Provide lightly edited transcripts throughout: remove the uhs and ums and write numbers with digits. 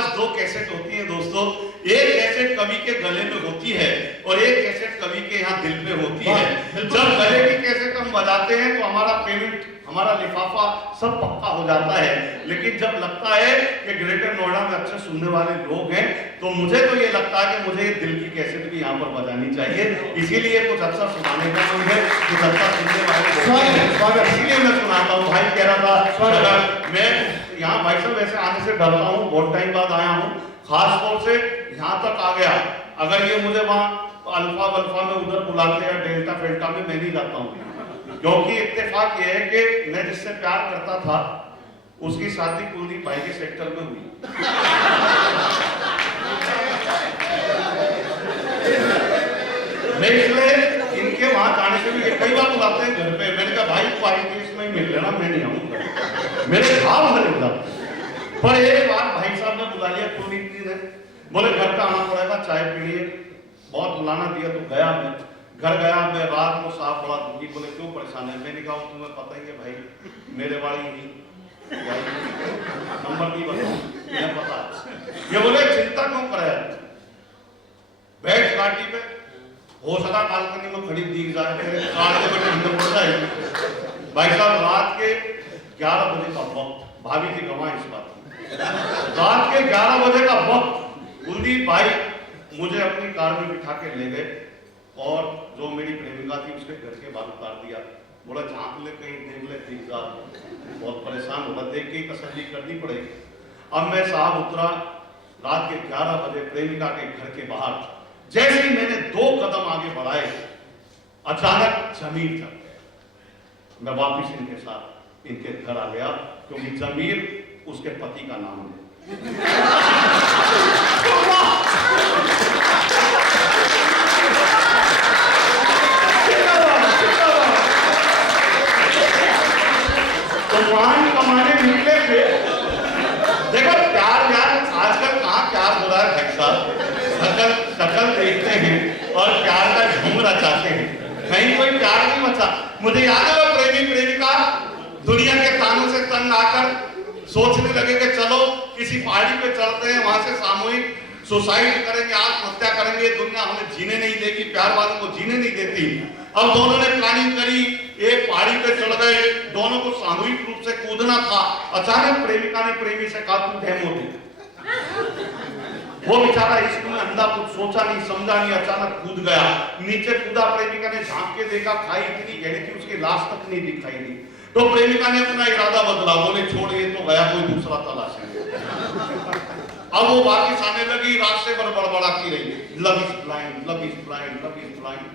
पास दो कैसेट होती है दोस्तों, एक कैसेट कवि के गले में होती है और एक कैसेट कवि के यहाँ दिल में होती है। जब गले की कैसेट हम बजाते हैं तो हमारा पेमेंट, हमारा लिफाफा सब पक्का हो जाता है, लेकिन जब लगता है कि ग्रेटर नोएडा में अच्छे सुनने वाले लोग हैं तो मुझे तो ये लगता है कि मुझे दिल की कैसेट भी यहाँ पर बजानी चाहिए। इसीलिए कुछ अच्छा सुनाने का मन है, कुछ अच्छा सुनने वाले, इसीलिए मैं सुनाता हूँ। भाई कह रहा था मैं यहाँ भाई साहब ऐसे आने से डरता हूँ, बहुत टाइम बाद आया हूँ, खास तौर से यहाँ तक आ गया। अगर ये मुझे वहाँ अल्फा वल्फा में उधर बुलाते हैं डेल्टा फेल्टा में, मैं नहीं जाता हूँ, क्योंकि इत्तेफाक ये है कि मैं जिससे प्यार करता था उसकी शादी कुलदीप भाई के सेक्टर में हुई। मैं इसलिए इनके वहां जाने से भी कई बार बुलाते हैं घर पे, मैंने कहा भाई को आई केस में मिल लेना, मैं नहीं आऊंगा, मेरे भाव हरे उधर। पर एक बार भाई साहब ने बुला लिया कुलदीप जी ने, बोले घर पे आना पड़ेगा, चाय पीजिए, बहुत बुलाना दिया तो गया। मैं घर गया, मैं रात को साहब बड़ा दुखी, बोले क्यों परेशान है? मैंने कहा तुम्हें पता ही है भाई, मेरे वाली नहीं नंबर नहीं बताओ, मुझे पता है। ये बोले चिंता क्यों करे, बैठ घाटी पे, हो सका बालकनी में खड़ी दिख जाए, पड़ जाए। भाई साहब रात के 11 बजे का वक्त, भाभी की गवाह इस बात में, रात के 11 बजे का वक्त कुलदीप भाई मुझे अपनी कार में बिठा के ले गए और जो मेरी प्रेमिका थी उसके घर के बाहर उतार दिया। बोला झांक ले कहीं, देख ले दिख जा, बहुत परेशान होगा, देख के तसल्ली करनी पड़ेगी। अब मैं साहब उतरा रात के 11 बजे प्रेमिका के घर के बाहर, जैसे ही मैंने 2 कदम आगे बढ़ाए अचानक जमीर चढ़ गया। मैं वापिस इनके साथ इनके घर आ गया, क्योंकि जमीर उसके पति का नाम है। तो वहां कमाने निकले थे। देखो प्यार यार आजकल कहाँ प्यार हो रहा है भाई साहब, शकल देखते हैं और प्यार का झूम रचाते हैं, कहीं कोई प्यार नहीं बचा। मुझे याद है वो प्रेमी प्रेमिका दुनिया के तानों से तंग आकर सोचने लगे कि चलो किसी पहाड़ी पे चलते हैं, वहां से सामूहिक सुसाइड करेंगे, आत्महत्या करेंगे, दुनिया हमें जीने नहीं देगी, प्यार वालों को जीने नहीं देती। अब दोनों ने प्लानिंग करी, एक पहाड़ी पे चढ़ गए, दोनों को सामूहिक रूप से कूदना था। अचानक प्रेमिका ने प्रेमी से कहा तू डेमो दे। वो बेचारा इश्क में अंधा, कुछ सोचा नहीं समझा नहीं, अचानक कूद गया, नीचे कूदा। प्रेमिका ने झांक के देखा, खाई इतनी गहरी थी उसकी लाश तक नहीं दिखाई दी। तो प्रेमिका ने अपना इरादा बदला, बोले छोड़ ये तो गया, कोई दूसरा तलाशेंगे। अब वो वापस आने लगी, रास्ते पर बड़बड़ाती रही, love is blind, love is blind, love is blind.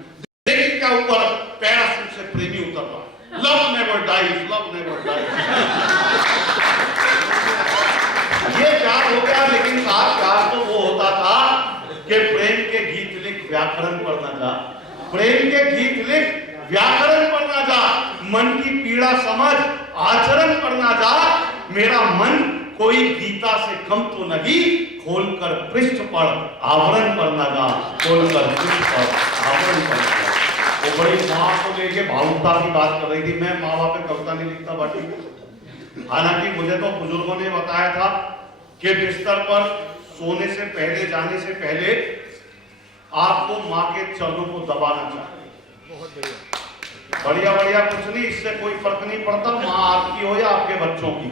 देखिए क्या ऊपर पैराशूट से प्रेमी उतर रहा, love never dies, love never dies. ये प्यार हो गया, लेकिन साथ प्यार तो वो होता था कि प्रेम के गीत लिख व्याकरण पढ़ना जा, प्रेम के गीत लिख व्याकरण पढ़ना जा, मन की पीड़ा समझ आचरण पढ़ना जा। मेरा मन कोई गीता से कम तो नहीं, खोलकर पृष्ठ पढ़ आवरण पढ़ना जा, खोलकर पृष्ठ पढ़ आवरण पढ़ना जा। वो बड़ी माँ को लेके भावुकता की बात कर रही थी। मैं माँ बाप पे कविता नहीं लिखता बाकी, हालांकि मुझे तो बुजुर्गों ने बताया था कि बिस्तर पर सोने से पहले, जाने से पहले आपको माँ के चरणों को दबाना चाहिए। बहुत बढ़िया बढ़िया कुछ नहीं, इससे कोई फर्क नहीं पड़ता माँ आपकी हो या आपके बच्चों की।